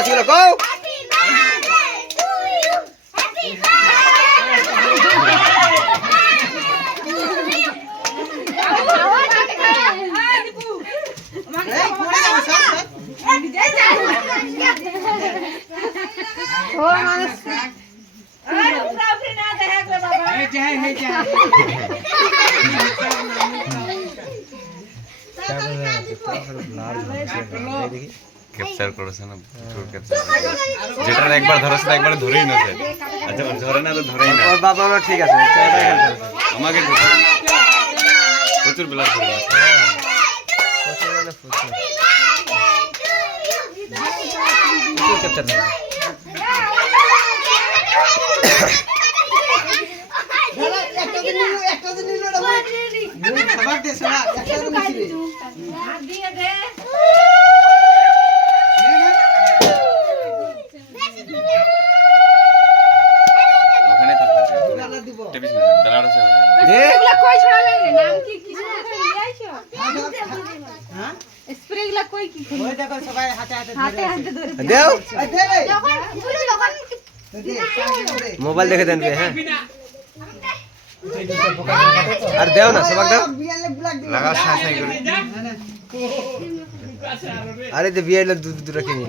মাছগুলো কও ক্যাপচার করেছে না যেটা একবার ধরেছে একবার ধরেই না আচ্ছা ধরে না তো ধরেই না বাবা ঠিক আছে আমাকে প্রচুর ব্লাড করে ক্যাপচার ওখানে থাকবে টেলিভিশন দাঁড়া আছে এগুলা কই ছড়ালে নাম কি কি হ্যাঁ স্প্রেগুলা কই কি ওই দেখো সবাই হাতে হাতে ধরে দেও যখন গুলো যখন মোবাইল দেখে দেন হ্যাঁ আর দেও না সবাক দাও লাগাও সাই করে আরে দে বিয়ে দুটো কিনে